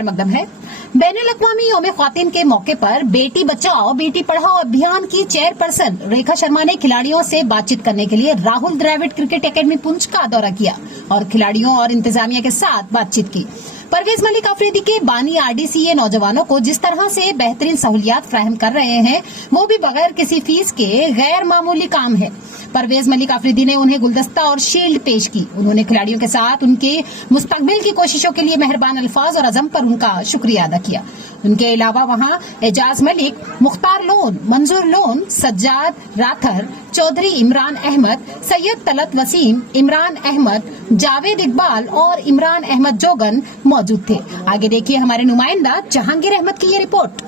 खैर मकदम है। बैनुल-अक़वामी यौम-ए-ख़्वातीन के मौके पर बेटी बचाओ बेटी पढ़ाओ अभियान की चेयरपर्सन रेखा शर्मा ने खिलाड़ियों से बातचीत करने के लिए राहुल द्रविड़ क्रिकेट एकेडमी पुंछ का दौरा किया और खिलाड़ियों और इंतजामिया के साथ बातचीत की। परवेज मलिक अफरीदी के बानी आरडीसीए नौजवानों को जिस तरह से बेहतरीन सहूलियात फ्राहम कर रहे हैं वो भी बगैर किसी फीस के गैर मामूली काम है। परवेज मलिक अफरीदी ने उन्हें गुलदस्ता और शील्ड पेश की। उन्होंने खिलाड़ियों के साथ उनके मुस्तकबिल की कोशिशों के लिए मेहरबान अल्फाज और अज़म पर उनका शुक्रिया अदा किया। उनके अलावा वहां एजाज मलिक, मुख्तार लोन, मंजूर लोन, सज्जाद राथर, चौधरी इमरान अहमद, सैयद तलत वसीम, इमरान अहमद, जावेद इकबाल और इमरान अहमद जोगन मौजूद थे। आगे देखिए हमारे नुमाइंदा जहांगीर अहमद की ये रिपोर्ट।